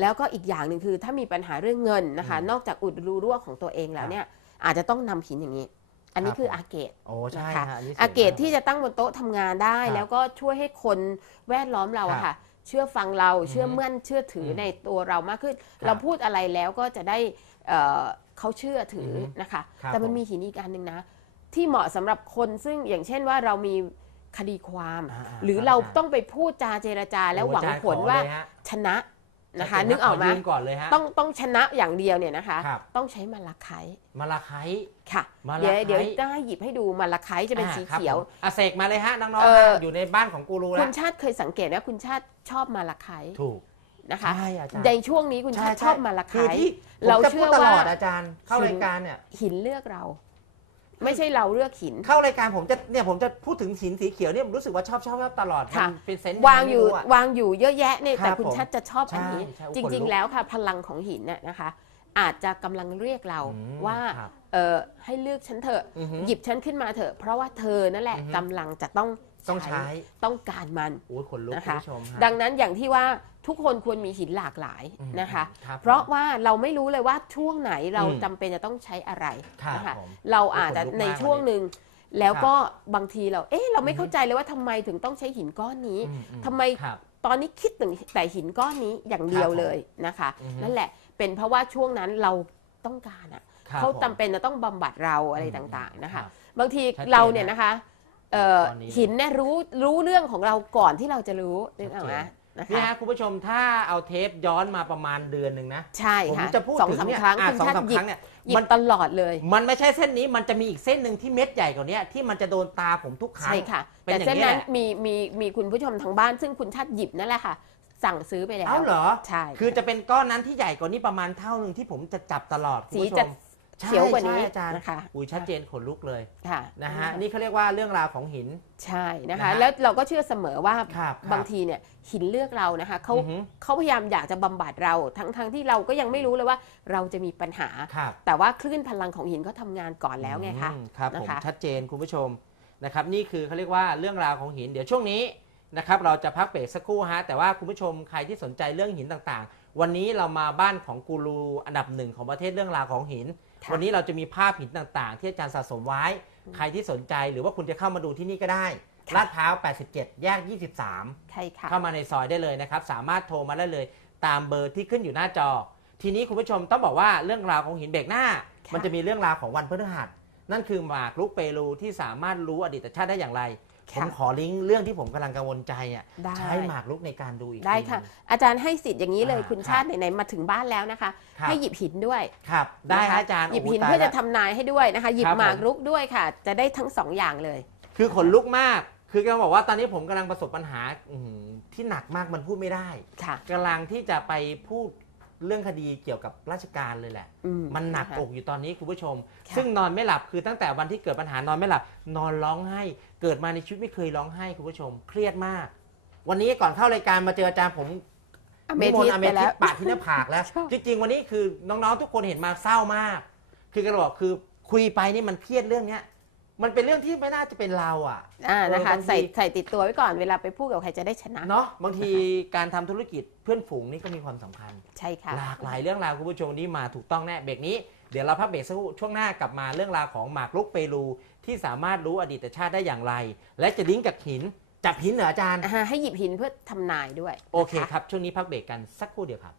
Speaker 2: แล้วก็อีกอย่างหนึ่งคือถ้ามีปัญหาเรื่องเงินนะคะ
Speaker 1: อืม
Speaker 2: นอกจากอุดรูรั่วของตัวเองแล้วเนี่ยอาจจะต้องนำหินอย่างนี้ อันนี้
Speaker 1: ครับ
Speaker 2: คือ
Speaker 1: ผม
Speaker 2: อาเกต
Speaker 1: โอ้ใช่
Speaker 2: นะคะ
Speaker 1: ฮะอันนี้สวย
Speaker 2: อาเกต
Speaker 1: ม
Speaker 2: ที่จะตั้งบนโต๊ะทำงานได้
Speaker 1: ครับ
Speaker 2: แล้วก็ช่วยให้คนแวดล้อมเราอะ
Speaker 1: ครั
Speaker 2: ค่ะ
Speaker 1: บ
Speaker 2: เชื่อฟังเรา
Speaker 1: อือฮึ
Speaker 2: เชื่อมั่นเชื่อถืออ
Speaker 1: ม
Speaker 2: ในตัวเรามากขึ้น
Speaker 1: ครับ
Speaker 2: เราพูดอะไรแล้วก็จะได้ เอ่อเขาเชื่อถืออ
Speaker 1: อฮึ
Speaker 2: นะคะ
Speaker 1: ครับ
Speaker 2: แต่มัน
Speaker 1: ผม
Speaker 2: มีหินอีกอันหนึ่งนะ ที่เหมาะสำหรับคนซึ่งอย่างเช่นว่าเรามีคดีความา
Speaker 1: ๆ
Speaker 2: หรือ
Speaker 1: คบ
Speaker 2: เรา
Speaker 1: จย์
Speaker 2: ต้องไปพูดจาเจรจาแล้วหวัง
Speaker 1: โอ้อจรย์
Speaker 2: ผลว่า
Speaker 1: ขอเลยฮะ
Speaker 2: ชนะนะคะ
Speaker 1: ชัดเจ
Speaker 2: นึกออกไหม
Speaker 1: ขยืก่อนเลยฮะ
Speaker 2: ต้องต้องชนะอย่างเดียวเนี่ยนะคะ
Speaker 1: ครับ
Speaker 2: ต้องใช้มาลาไคต์
Speaker 1: มาลาไคต์
Speaker 2: ค่ะ
Speaker 1: มาลา
Speaker 2: เดี๋ยว
Speaker 1: ไคต์
Speaker 2: เดี๋ยวได้หยิบให้ดูมาลาไคต์จะเป็น
Speaker 1: อ่า
Speaker 2: สี
Speaker 1: ครับ
Speaker 2: เขียว
Speaker 1: ผมอะเสกมาเลยฮะน้อง
Speaker 2: เอ
Speaker 1: ๆ
Speaker 2: อ
Speaker 1: ฮะอยู่ในบ้านของกูรู
Speaker 2: คุ
Speaker 1: แล้ว
Speaker 2: ณชาติเคยสังเกตนะคุณชาติชอบมาลาไคต์
Speaker 1: ถูก
Speaker 2: นะคะ
Speaker 1: ใช่อาจารย์
Speaker 2: ในช่วงนี้คุณชาติชอบมาลาไค
Speaker 1: คือ
Speaker 2: ต์
Speaker 1: ที่
Speaker 2: เรา
Speaker 1: เรา
Speaker 2: เชื่
Speaker 1: เชื่
Speaker 2: อ
Speaker 1: อตลอด
Speaker 2: ว่า
Speaker 1: อาจารย์เข้ารายการเนี่ย
Speaker 2: หินเลือกเรา ไม่ใช่เราเลือกหิน
Speaker 1: เข้ารายการผมจะเนี่ยผมจะพูดถึงหินสีเขียวเนี่ยรู้สึกว่าชอบชอบชอบตลอด
Speaker 2: ค่ะ
Speaker 1: มันเป็นเซนส์
Speaker 2: วางอยู่
Speaker 1: ไม่รู้ะ
Speaker 2: วางอยู่เยอะแยะเนี่ย
Speaker 1: ครับ
Speaker 2: แต่คุณ
Speaker 1: ผม
Speaker 2: ชัดจะชอบอันนี้
Speaker 1: ใช่ใช่
Speaker 2: จ
Speaker 1: ขนลุ
Speaker 2: ริง
Speaker 1: ก
Speaker 2: ๆแล้วค่ะพลังของหินเนี่ยนะคะ อาจจะกำลังเรียกเรา
Speaker 1: อืม
Speaker 2: ว่า
Speaker 1: ครับ
Speaker 2: เออให้เลือกฉันเถอะ
Speaker 1: อือฮึ
Speaker 2: หยิบฉันขึ้นมาเถอะ เพราะว่าเธอนั่นแหละ
Speaker 1: อือฮึ
Speaker 2: กำลังจะต้อง
Speaker 1: ต้องใช้
Speaker 2: ต้องการมัน
Speaker 1: โอ้ยขนลุก
Speaker 2: นะ
Speaker 1: คุ
Speaker 2: คะ
Speaker 1: ณผู้ชมฮะ
Speaker 2: ดังนั้นอย่างที่ว่าทุกคนควรมีหินหลากหลาย
Speaker 1: อืม
Speaker 2: นะคะ
Speaker 1: ครับ
Speaker 2: เพราะว่าเราไม่รู้เลยว่าช่วงไหนเรา
Speaker 1: อืม
Speaker 2: จำเป็นจะต้องใช้อะไร
Speaker 1: ครับ
Speaker 2: นะคะ
Speaker 1: ผม
Speaker 2: เราอาจจะ
Speaker 1: ขนลุกมาก
Speaker 2: ในช่วง
Speaker 1: วันนี้
Speaker 2: หนึ่งแล้วก็บางทีเราเอ๊ะเราไม่
Speaker 1: อือฮึ
Speaker 2: เข้าใจเลยว่าทำไมถึงต้องใช้หินก้อนนี้
Speaker 1: อือื
Speaker 2: ทำไม
Speaker 1: ครับ
Speaker 2: ตอนนี้คิดถึงแต่หินก้อนนี้อย่างเดียว
Speaker 1: ครับผม
Speaker 2: เลยนะคะ
Speaker 1: อือฮึ
Speaker 2: นั่นแหละเป็นเพราะว่าช่วงนั้นเราต้องการอะ
Speaker 1: ครับ
Speaker 2: เขา
Speaker 1: ผม
Speaker 2: จำเป็นจะต้องบำบัดเราอะไร
Speaker 1: อืม
Speaker 2: ต่างๆนะคะ
Speaker 1: รับ
Speaker 2: บางที
Speaker 1: ชัดเจน
Speaker 2: เราเนี่ยนะคะ เอ่อ
Speaker 1: ตอนนี้
Speaker 2: หินเนี่ยรู้รู้เรื่องของเราก่อนที่เราจะรู้นึกออกไหม
Speaker 1: ชัดเจ
Speaker 2: นะ
Speaker 1: นี่
Speaker 2: คะ
Speaker 1: ฮะคุณผู้ชมถ้าเอาเทปย้อนมาประมาณเดือนหนึ่งนะ
Speaker 2: ใช่
Speaker 1: ผม
Speaker 2: ค่ะ
Speaker 1: จะพูด
Speaker 2: สอง
Speaker 1: ถึง
Speaker 2: สาม
Speaker 1: เนี่ย
Speaker 2: ครั้ง
Speaker 1: อะ
Speaker 2: คุณ
Speaker 1: สอง
Speaker 2: ชาติ
Speaker 1: สาม
Speaker 2: หยิ
Speaker 1: ค
Speaker 2: บ
Speaker 1: รั้งเนี่ย
Speaker 2: หยิ
Speaker 1: มั
Speaker 2: บ
Speaker 1: น
Speaker 2: ตลอดเลย
Speaker 1: มันไม่ใช่เส้นนี้มันจะมีอีกเส้นหนึ่งที่เม็ดใหญ่กว่านี้ที่มันจะโดนตาผมทุกครั้ง
Speaker 2: ใช่ค่ะ
Speaker 1: เป็น
Speaker 2: แต่
Speaker 1: อย่าง
Speaker 2: เส้น
Speaker 1: นี้
Speaker 2: นั้น
Speaker 1: แหละ
Speaker 2: มีมีมีคุณผู้ชมทางบ้านซึ่งคุณชาติหยิบนั่นแหละค่ะ สั่งซื้อไปแล้ว
Speaker 1: เอ้าเหรอ
Speaker 2: ใช่
Speaker 1: คือจะเป็นก้อนนั้นที่ใหญ่กว่านี้ประมาณเท่าหนึ่งที่ผมจะจับตลอดคุณ
Speaker 2: สี
Speaker 1: ผู้ช
Speaker 2: จะ
Speaker 1: ม
Speaker 2: เขียวกว่านี้
Speaker 1: ใช่อาจารย์
Speaker 2: นะคะ
Speaker 1: อุ้ยชัดเจนขนลุกเลย
Speaker 2: ค่ะ
Speaker 1: นะฮะนี่เขาเรียกว่าเรื่องราวของหิน
Speaker 2: ใช่นะ
Speaker 1: นะคะฮะ
Speaker 2: แล้วเราก็เชื่อเสมอว่า
Speaker 1: ครับ
Speaker 2: บางทีเนี่ยหินเลือกเรานะคะเขา
Speaker 1: อือฮึ
Speaker 2: เขาพยายามอยากจะบำบัดเราทั้งทั้งที่เราก็ยังไม่รู้เลยว่าเราจะมีปัญหา
Speaker 1: ครับ
Speaker 2: แต่ว่าคลื่นพลังของหินเขาทำงานก่อนแล้วไงคะ
Speaker 1: อืมครับผม
Speaker 2: นะคะ
Speaker 1: ชัดเจนคุณผู้ชมนะครับนี่คือเขาเรียกว่าเรื่องราวของหินเดี๋ยวช่วงนี้นะครับเราจะพักเบรกสักครู่ฮะแต่ว่าคุณผู้ชมใครที่สนใจเรื่องหินต่างๆ วันนี้เรามาบ้านของกูรูอันดับหนึ่งของประเทศเรื่องราวของหิน
Speaker 2: ค่ะ
Speaker 1: วันนี้เราจะมีภาพหินต่างๆ ที่อาจารย์สะสมไว้ ใครที่สนใจหรือว่าคุณจะเข้ามาดูที่นี่ก็ได้ลาดพร้าว 87 แยก 23
Speaker 2: ใช่ค่ะ
Speaker 1: เข้ามาในซอยได้เลยนะครับ สามารถโทรมาได้เลยตามเบอร์ที่ขึ้นอยู่หน้าจอ ทีนี้คุณผู้ชมต้องบอกว่าเรื่องราวของหินเบรกหน้า
Speaker 2: ค่ะ
Speaker 1: มันจะมีเรื่องราวของวันพฤหัส นั่นคือหมากรุกเปรูที่สามารถรู้อดีตชาติได้อย่างไร ผ
Speaker 2: ค่ะ
Speaker 1: มขอลิงก์เรื่องที่ผมกำลังกังวลใจอะ
Speaker 2: ได้
Speaker 1: ใช้หมากรุกในการดูอีก
Speaker 2: ได้
Speaker 1: ที
Speaker 2: ค่ะ
Speaker 1: หนึ่ง
Speaker 2: อาจารย์ให้สิทธิ์อย่างนี้เลย
Speaker 1: อ่า
Speaker 2: คุณชาติไหนๆมาถึงบ้านแล้วนะคะ
Speaker 1: ครับ
Speaker 2: ให้หยิบหินด้วย
Speaker 1: ครับ ได้
Speaker 2: นะ
Speaker 1: ฮะ
Speaker 2: คะ
Speaker 1: อาจารย์
Speaker 2: หยิบ
Speaker 1: โโหิ
Speaker 2: น
Speaker 1: ตา
Speaker 2: เพื่อจะ
Speaker 1: แล้ว
Speaker 2: ทำนายให้ด้วยนะคะ หยิ
Speaker 1: ครับบ
Speaker 2: หมาก
Speaker 1: ผม
Speaker 2: รุกด้วยค่ะ จะได้ทั้งสองอย่างเลย
Speaker 1: คือขนลุกมากคือกำลังบอกว่าตอนนี้ผมกำลังประสบปัญหาอื้อหือที่หนักมากมันพูดไม่ได้
Speaker 2: ค่ะ
Speaker 1: กำลังที่จะไปพูด เรื่องคดีเกี่ยวกับราชการเลยแหละ
Speaker 2: อื
Speaker 1: มันหนักะ
Speaker 2: คะ
Speaker 1: อกอยู่ตอนนี้คุณผู้ชม
Speaker 2: ค่ะ
Speaker 1: ซึ่งนอนไม่หลับคือตั้งแต่วันที่เกิดปัญหานอนไม่หลับ นอนร้องไห้ เกิดมาในชีวิตไม่เคยร้องไห้คุณผู้ชม เครียดมาก วันนี้ก่อนเข้ารายการมาเจออาจารย์ผม
Speaker 2: อเมทิส
Speaker 1: อเม
Speaker 2: ไป
Speaker 1: ทิ
Speaker 2: แล้
Speaker 1: ส
Speaker 2: ว
Speaker 1: ปาดที่หน้าผากแล้ว
Speaker 2: ชอบ
Speaker 1: จริง ๆ วันนี้คือน้องๆทุกคนเห็นมาเศร้ามาก คือกันบอกคือคุยไปนี่มันเครียดเรื่องเนี้ย มันเป็นเรื่องที่ไม่น่าจะเป็นเราอะ
Speaker 2: อ่านะคะใส่ใส่ติดตัวไว้ก่อนเวลาไปพูดกับใครจะได้ชนะ
Speaker 1: เนาะบางทีการทำธุรกิจเพื่อนฝูงนี่ก็มีความสำคัญ
Speaker 2: ใช่ค่ะ
Speaker 1: หลากหลายเรื่องราวคุณผู้ชมนี้มาถูกต้องแน่เบรกนี้เดี๋ยวเราพักเบรกสักช่วงหน้ากลับมาเรื่องราวของหมากลุกเปรูที่สามารถรู้อดีตชาติได้อย่างไร และจะลิงก์กับหินจับหินเหรออาจารย์
Speaker 2: ให้หยิบหินเพื่อทำนายด้วย
Speaker 1: โอเคครับ ช่วงนี้พักเบรกกันสักครู่เดียวครับ